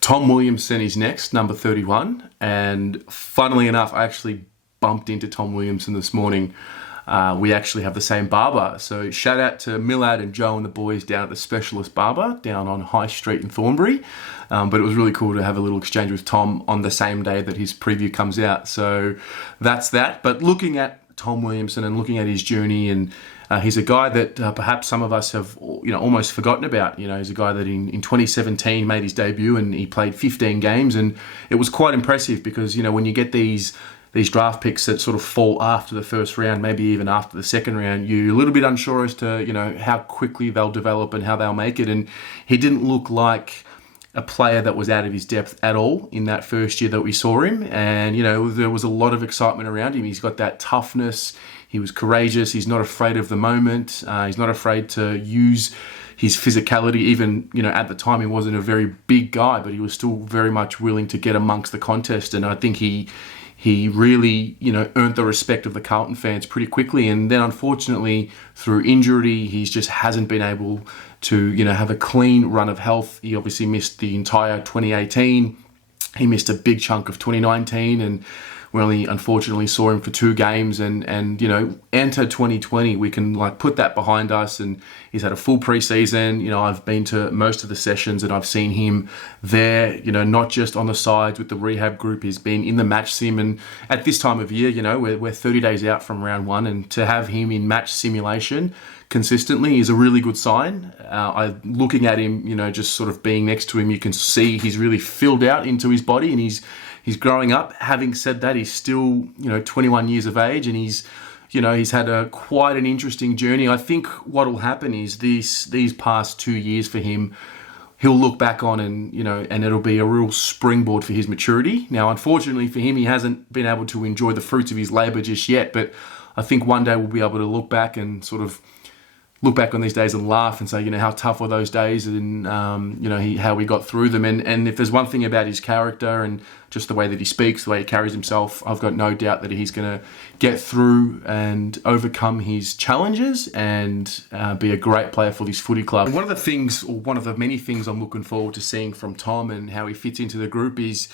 Tom Williamson is next, number 31. And funnily enough, I actually bumped into Tom Williamson this morning. We actually have the same barber. So shout out to Millard and Joe and the boys down at the Specialist Barber down on High Street in Thornbury. But it was really cool to have a little exchange with Tom on the same day that his preview comes out. So that's that. But looking at Tom Williamson and looking at his journey, and he's a guy that perhaps some of us have almost forgotten about. He's a guy that in 2017 made his debut and he played 15 games, and it was quite impressive because when you get these draft picks that sort of fall after the first round, maybe even after the second round, you're a little bit unsure as to how quickly they'll develop and how they'll make it. And he didn't look like a player that was out of his depth at all in that first year that we saw him. And, there was a lot of excitement around him. He's got that toughness. He was courageous. He's not afraid of the moment. He's not afraid to use his physicality. Even, at the time, he wasn't a very big guy, but he was still very much willing to get amongst the contest. And I think he really, earned the respect of the Carlton fans pretty quickly. And then, unfortunately, through injury, he just hasn't been able to, have a clean run of health. He obviously missed the entire 2018. He missed a big chunk of 2019, and we only unfortunately saw him for 2 games. And enter 2020, we can put that behind us. And he's had a full preseason. I've been to most of the sessions and I've seen him there, not just on the sides with the rehab group. He's been in the match sim. And at this time of year, we're 30 days out from round 1, and to have him in match simulation consistently is a really good sign. Looking at him, just sort of being next to him, you can see he's really filled out into his body, and he's growing up. Having said that, he's still 21 years of age, and he's had quite an interesting journey. I think what will happen is these past 2 years for him, he'll look back on and it'll be a real springboard for his maturity. Now, unfortunately for him, he hasn't been able to enjoy the fruits of his labour just yet, but I think one day we'll be able to look back and sort of look back on these days and laugh and say, how tough were those days, and how we got through them. And if there's one thing about his character and just the way that he speaks, the way he carries himself, I've got no doubt that he's going to get through and overcome his challenges and be a great player for this footy club. And one of the many things I'm looking forward to seeing from Tom and how he fits into the group is,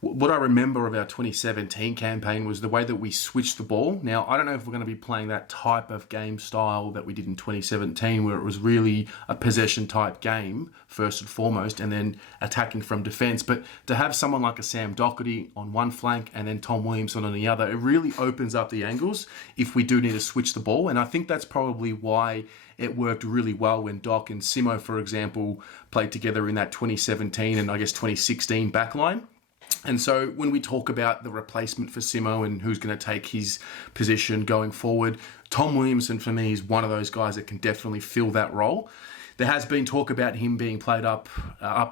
what I remember of our 2017 campaign was the way that we switched the ball. Now, I don't know if we're going to be playing that type of game style that we did in 2017, where it was really a possession type game, first and foremost, and then attacking from defence. But to have someone like a Sam Doherty on one flank and then Tom Williamson on the other, it really opens up the angles if we do need to switch the ball. And I think that's probably why it worked really well when Doc and Simo, for example, played together in that 2017 and I guess 2016 backline. And so when we talk about the replacement for Simo and who's going to take his position going forward, Tom Williamson for me is one of those guys that can definitely fill that role. There has been talk about him being played up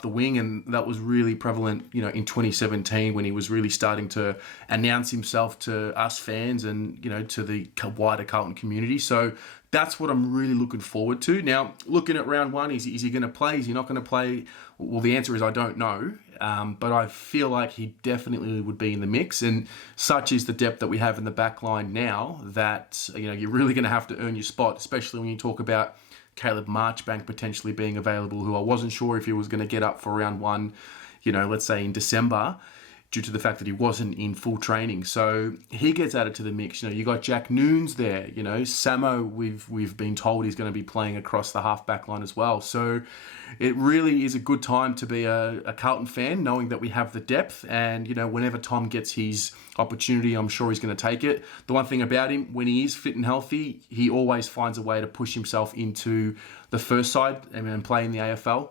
the wing, and that was really prevalent, in 2017 when he was really starting to announce himself to us fans and, to the wider Carlton community. So that's what I'm really looking forward to. Now, looking at round 1, is he going to play? Is he not going to play? Well, the answer is I don't know. But I feel like he definitely would be in the mix, and such is the depth that we have in the back line now that you're really going to have to earn your spot, especially when you talk about Caleb Marchbank potentially being available, who I wasn't sure if he was going to get up for round 1, let's say in December, due to the fact that he wasn't in full training. So he gets added to the mix. You got Jack Noons there. Samo, we've been told he's going to be playing across the half-back line as well. So it really is a good time to be a Carlton fan, knowing that we have the depth. And, whenever Tom gets his opportunity, I'm sure he's going to take it. The one thing about him, when he is fit and healthy, he always finds a way to push himself into the first side and play in the AFL.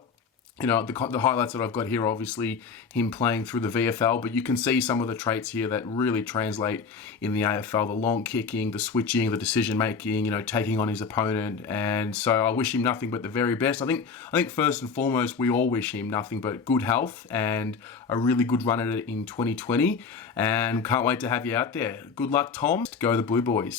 The highlights that I've got here, obviously, him playing through the VFL, but you can see some of the traits here that really translate in the AFL, the long kicking, the switching, the decision-making, taking on his opponent. And so I wish him nothing but the very best. I think first and foremost, we all wish him nothing but good health and a really good run at it in 2020. And can't wait to have you out there. Good luck, Tom. Go the Blue Boys.